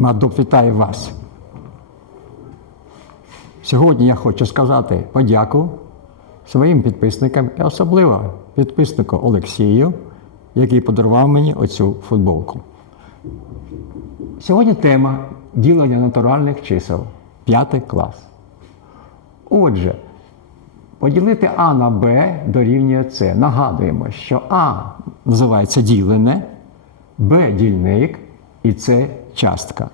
Мадоп вітає вас. Сьогодні я хочу сказати подяку своїм підписникам і особливо підписнику Олексію, який подарував мені оцю футболку. Сьогодні тема ділення натуральних чисел. П'ятий клас. Отже, поділити А на Б дорівнює С. Нагадуємо, що А називається ділене, Б дільник і С частка.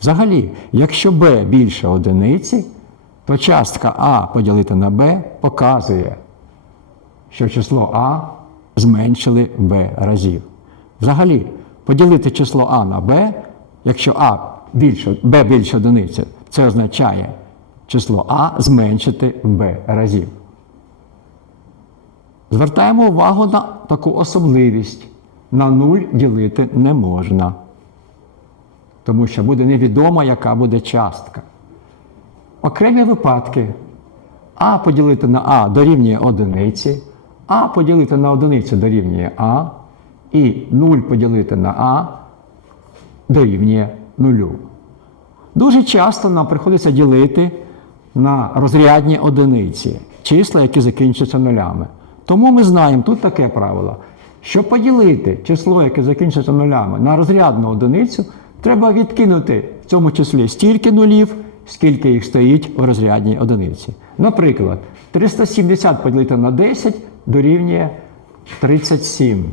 Взагалі, якщо Б більше одиниці, то частка А поділити на Б показує, що число А зменшили Б разів. Взагалі, поділити число А на Б, якщо А більше, Б більше одиниці, це означає число А зменшити Б разів. Звертаємо увагу на таку особливість. На нуль ділити не можна, тому що буде невідомо, яка буде частка. Окремі випадки А поділити на А дорівнює одиниці, А поділити на одиницю дорівнює А, і 0 поділити на А дорівнює нулю. Дуже часто нам приходиться ділити на розрядні одиниці, числа, які закінчуються нулями. Тому ми знаємо тут таке правило. Щоб поділити число, яке закінчується нулями, на розрядну одиницю, треба відкинути в цьому числі стільки нулів, скільки їх стоїть у розрядній одиниці. Наприклад, 370 поділити на 10 дорівнює 37.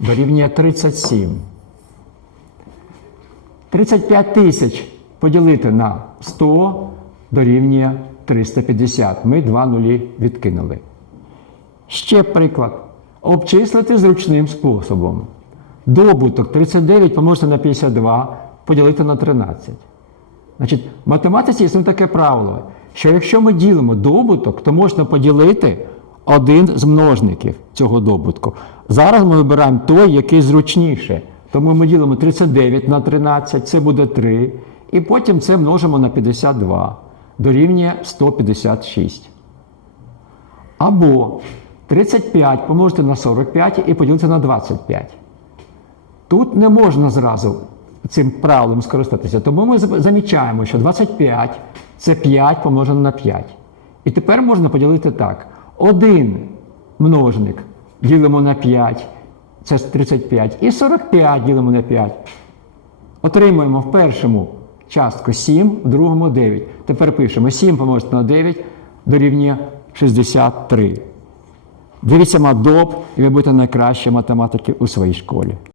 Дорівнює 37. 35 тисяч поділити на 100 дорівнює 350. Ми два нулі відкинули. Ще приклад. Обчислити зручним способом. Добуток 39 помножити на 52 поділити на 13. Значить, в математиці існує таке правило, що якщо ми ділимо добуток, то можна поділити один з множників цього добутку. Зараз ми вибираємо той, який зручніше. Тому ми ділимо 39 на 13, це буде 3. І потім це множимо на 52, дорівнює 156. Або 35 помножити на 45 і поділити на 25. Тут не можна зразу цим правилом скористатися, тому ми замічаємо, що 25 це 5 помножено на 5. І тепер можна поділити так. Один множник ділимо на 5, це 35, і 45 ділимо на 5. Отримуємо в першому частку 7, в другому 9. Тепер пишемо 7 помножити на 9 дорівнює 63. Дивіться мадоб, і ви будете найкращі математики у своїй школі.